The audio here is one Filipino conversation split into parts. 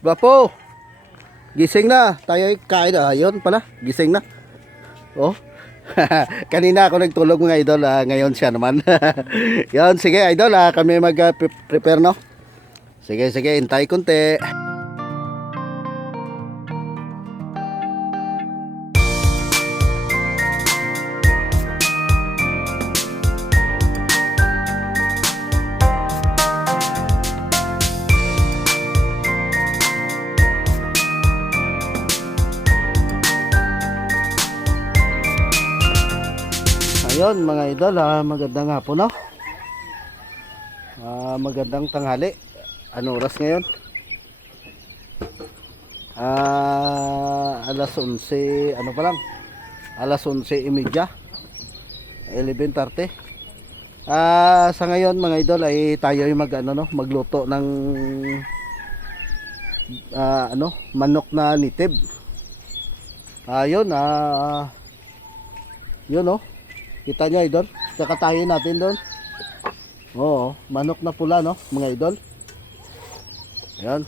Bapo, gising na. Tayo ay kain na. Ayun pala, gising na. Oh. Kanina ako nagtulog mga idol, ngayon siya naman. Yan, sige idol, kami mag-prepare no. Sige, sige, hintay konti. Ayun mga idol, magandang hapon no. Magandang tanghali. Ano oras ngayon? Alas 11, ano pa lang? Alas 11:30. 11:30. Sa ngayon mga idol ay tayo ay magluto ng manok na nitib. Ayun, yun oh. Kita nyo idol, kakatayin natin doon. Oo, manok na pula no mga idol. Ayan.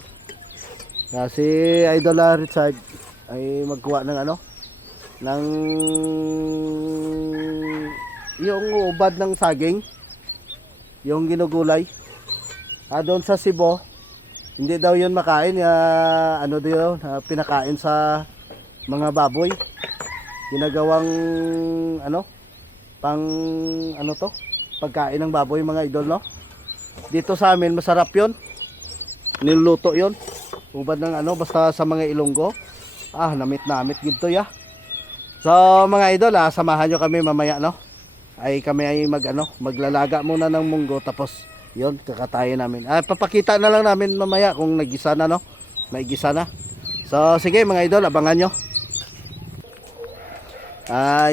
Kasi idol Richard ay magkuha ng ng yung ubad ng saging, yung ginugulay. Doon sa Cebu, hindi daw yun makain, pinakain sa mga baboy. Ginagawang pagkain ng baboy mga idol no. Dito sa amin masarap yon, niluluto yon, ubad ng basta sa mga Ilonggo, namit gito ya. So mga idol, samahan nyo kami mamaya no, ay kami ay maglalaga muna ng munggo, tapos yon kakatayin namin. Papakita na lang namin mamaya kung nagisa na no, naigisa na. So sige mga idol, abangan nyo.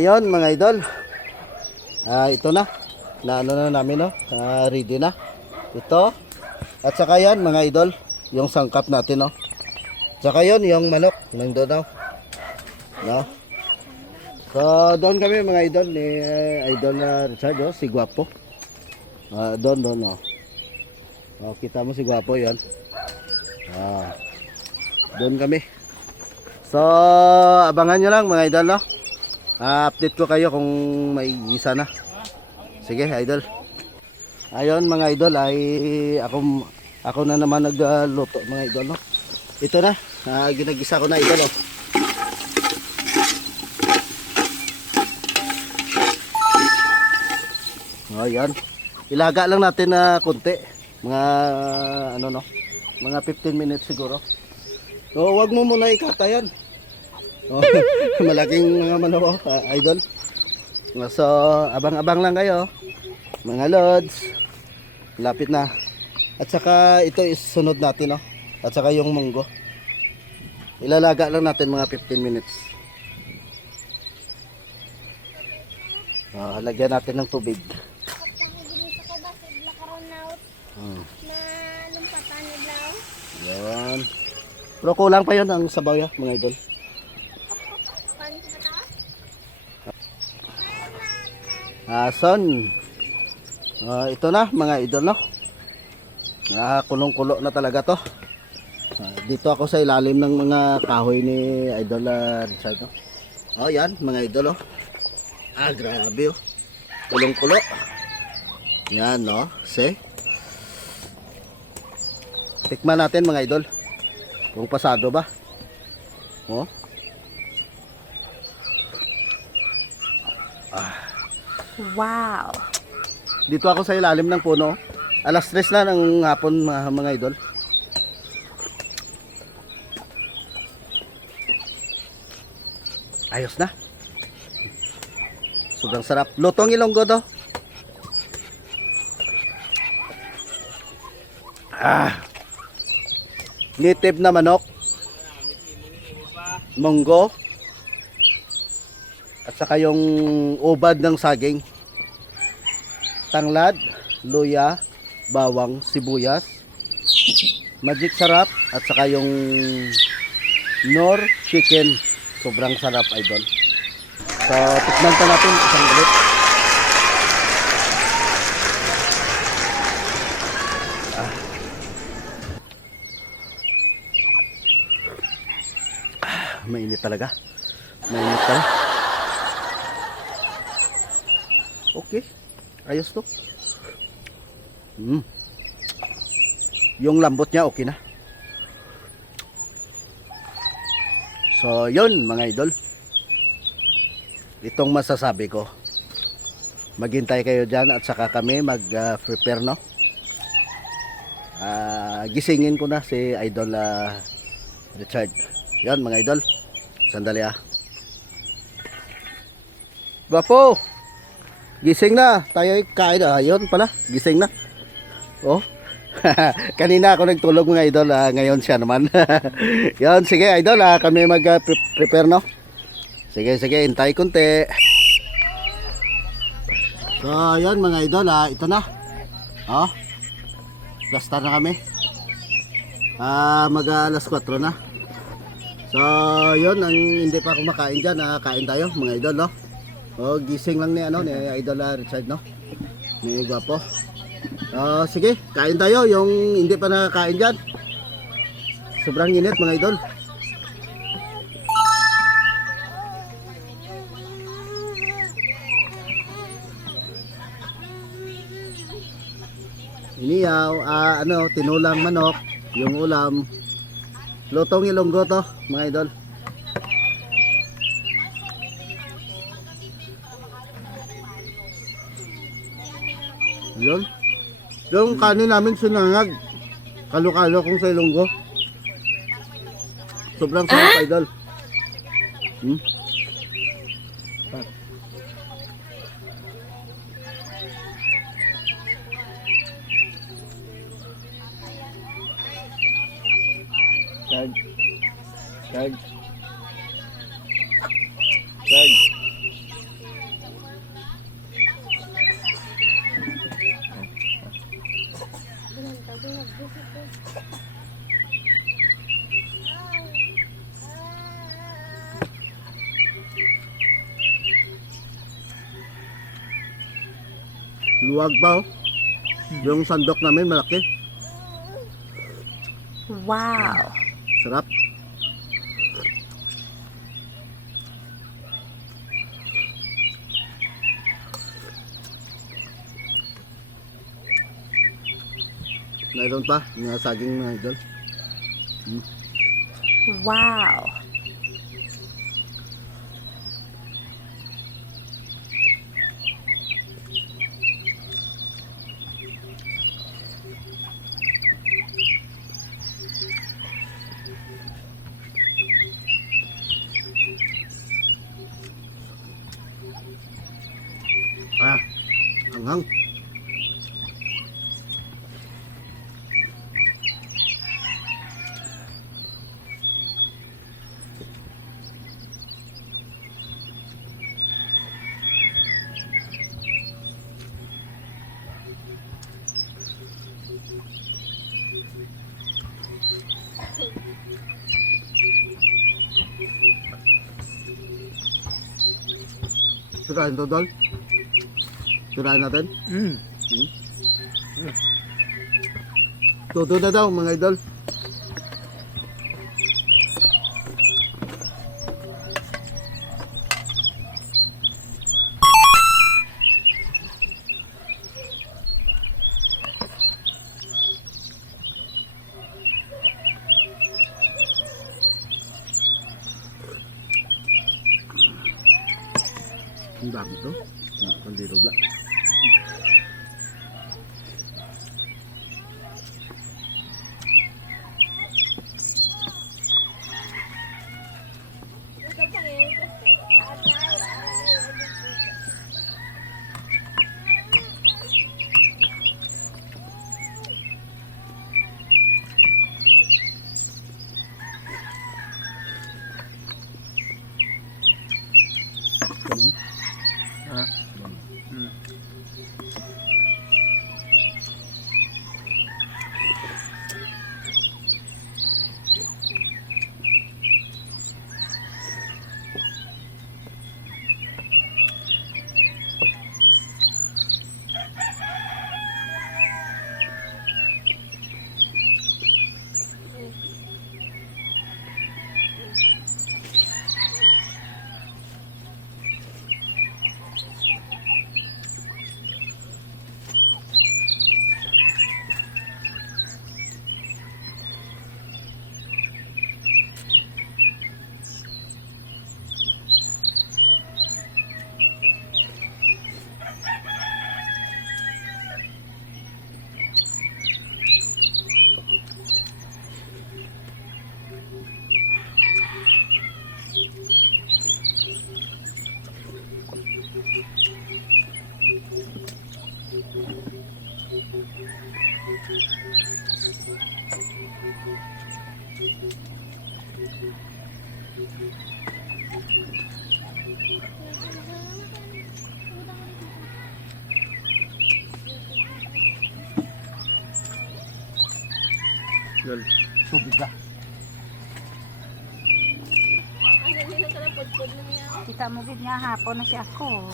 Yon mga idol, ito na namin no, ready na ito. At saka yan mga idol, yung sangkap natin no. Saka yon yung manok nandoon no. So doon kami mga idol ni idol Richard si Guapo. Doon no. Kita mo si Guapo yan. Doon kami. So abangan nyo lang mga idol no. Update ko kayo kung may gisa na. Sige idol. Ayun mga idol, ay ako na naman nagluto mga idol no. Ito na, ginagisa ko na idol oh. Ayan. Ilaga lang natin na konti. Mga mga 15 minutes siguro. So wag mo muna ikata yan. Oh, malaking mga manok idol. So abang-abang lang kayo mga lods. Lapit na. At saka ito isunod natin no. At saka yung munggo, ilalaga lang natin mga 15 minutes. Lagyan natin ng tubig. Yan. Pero kulang pa yun ang sabaw ya mga idol. Son. Ito na mga idol no. Kulong-kulo na talaga to. Dito ako sa ilalim ng mga kahoy ni idol Richard no. Yan mga idol oh. Grabe oh. Kulong-kulo. Yan no. See? Tikman natin mga idol kung pasado ba. Wow. Dito ako sa ilalim ng puno. Alas 3 na ng hapon mga idol. Ayos na. Sobrang sarap. Lutong Ilonggo to. Native na manok, munggo, at saka yung ubad ng saging, tanglad, luya, bawang, sibuyas, magic sarap, at saka yung nor chicken. Sobrang sarap idol. So tikman pa natin isang ulit. mainit talaga. Mainit talaga. Okay. Ayos to. Yung lambot niya okay na. So, yun mga idol. Itong masasabi ko. Maghintay kayo dyan at saka kami mag-prepare, no? Gisingin ko na si Idol Richard. Yun mga idol. Sandali Gwapo! Gising na. Tayo kain na. Yun pala. Gising na. Oh. Kanina ako nagtulog mga idol. Ngayon siya naman. Yun. Sige idol. Kami mag-prepare, no? Sige. Hintay konti. So yun mga idol. Ito na. Oh. Basta na kami. Mag alas 4 na. So yun. Ang hindi pa kumakain dyan. Kain tayo mga idol, no? Oh, gising lang ni Idol Richard, no? Ni Gwapo. Sige, kain tayo yung hindi pa nakakain diyan. Sobrang init mga idol. Iniyaw, tinulang manok, yung ulam. Lutong ilonggo to, mga idol. Yun. Yung kanin namin sinangag. Kalo-kalo kung sa ilonggo. Sobrang sarap idol. Tag. Luwag ba oh? Yung sandok namin malaki. Wow. Sarap. Mayroon pa mga saging mga idol. Wow. Hanghang. Tirahin to, Dol. Tirahin natin. Todo na daw, mga idol. Ang dami to. Kandilo bla. Lol. Tubig ka. Kita mo gid nga hapon na si ako.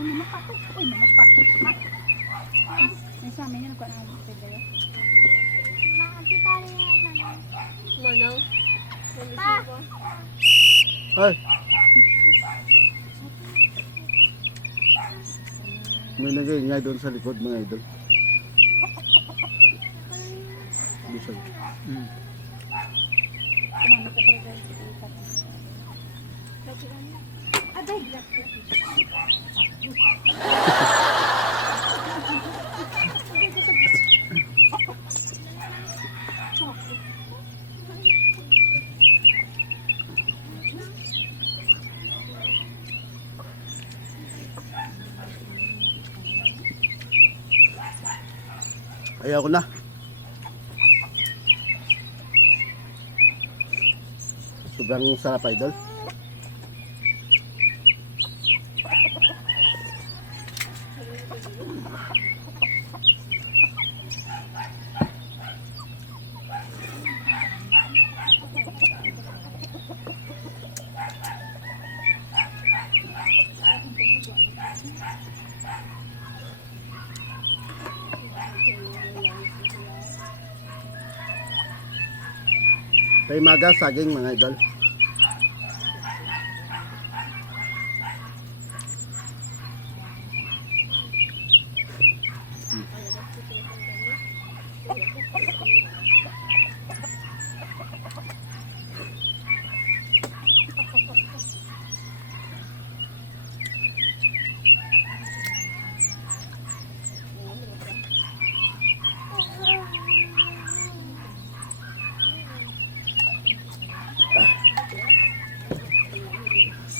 Uy, mapatok. Uy, mapatok. May sa amin yun ko na pwede yun. Makakita rin yan. Manang. Ay. May nag-iingay doon sa likod mga idol. Busog. Kumano ka pa rin sa ikat. Abay, glass ko. Ayaw ko na. Sobrang sarap idol. Tay maga saging mga idol.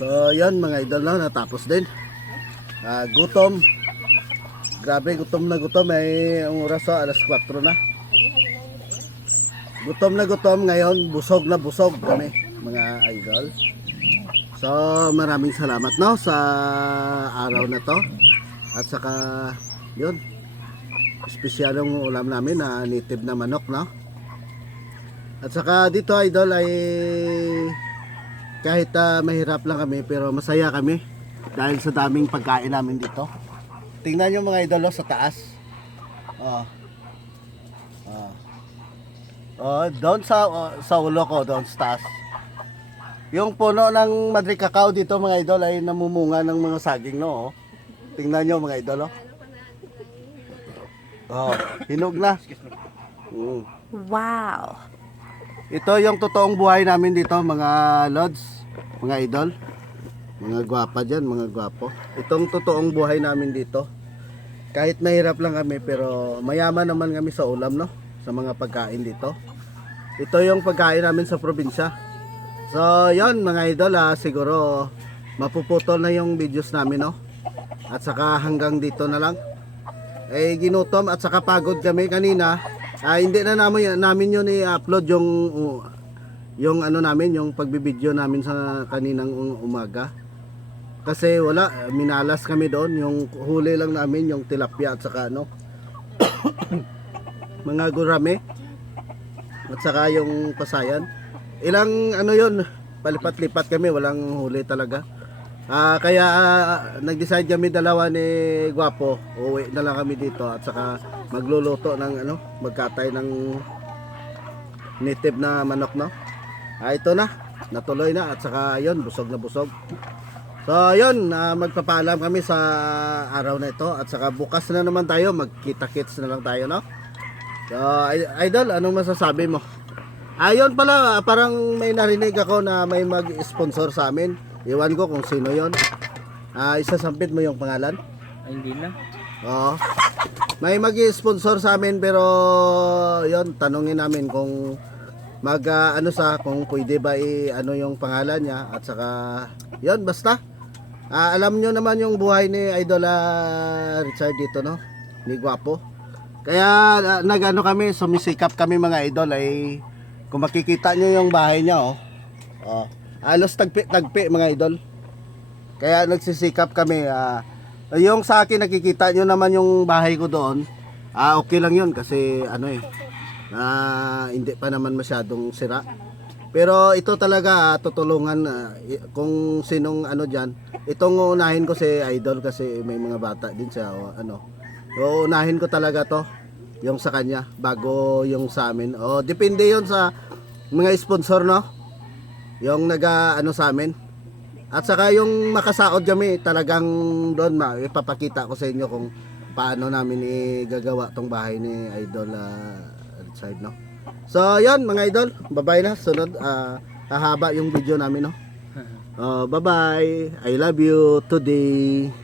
So yan mga idol na natapos din. Gutom. Grabe gutom na gutom ay ang oras alas 4 na. Gutom na gutom ngayon, busog na busog kami mga idol. So maraming salamat no sa araw na to. At saka yun. Espesyal yung ulam namin na native na manok no. At saka dito idol ay kahit mahirap lang kami pero masaya kami dahil sa daming pagkain namin dito. Tingnan nyo mga idolo sa taas. Doon sa ulo ko, doon sa taas. Yung puno ng Madre Cacao dito mga idol ay namumunga ng mga saging no. Tingnan nyo mga idolo. Hinog na. Wow. Ito yung totoong buhay namin dito mga lods, mga idol. Mga gwapa dyan, mga gwapo. Itong totoong buhay namin dito. Kahit mahirap lang kami pero mayaman naman kami sa ulam no, sa mga pagkain dito. Ito yung pagkain namin sa probinsya. So yon mga idol siguro mapuputol na yung videos namin no. At saka hanggang dito na lang. Ginutom at saka pagod kami kanina. Hindi na namin yun i-upload yung ano namin, yung pagbibideo namin sa kaninang umaga. Kasi wala, minalas kami doon, yung huli lang namin yung tilapia at saka ano mga gurame at saka yung pasayan. Ilang ano yun, palipat-lipat kami, walang huli talaga. Kaya nag-decide kami dalawa ni Guapo, uwi na lang kami dito at saka magluluto ng ano, magkatay ng native na manok no. Ito na, natuloy na at saka yon busog na busog. So yon magpapaalam kami sa araw na ito at saka bukas na naman tayo, magkita-kits na lang tayo no. So idol, anong masasabi mo? Ayun pala, parang may narinig ako na may mag-sponsor sa amin. Iwan ko kung sino yon. Isasampit mo yung pangalan? Ay, hindi na. Oo. May mag-sponsor sa amin pero yon tanungin namin kung kung pwede ba ano yung pangalan niya at saka yon basta. Alam nyo naman yung buhay ni Idol Richard dito no, ni Guapo. Kaya nagano kami, sumisikap kami mga idol ay kung makikita nyo yung bahay niya halos tagpi mga idol. Kaya nagsisikap kami. Yung sa akin nakikita nyo naman yung bahay ko doon. Okay lang yun kasi ano hindi pa naman masyadong sira. Pero ito talaga tutulungan kung sinong ano diyan. Itong unahin ko si Idol kasi may mga bata din siya So unahin ko talaga to yung sa kanya bago yung sa amin. Depende yon sa mga sponsor no. Yung sa amin. At saka yung makasaod kami talagang doon ipapakita ko sa inyo kung paano namin igagawa tong bahay ni Idol Richard no. So yon mga idol, bye-bye na. Sunod hahaba yung video namin no. Bye-bye. I love you today.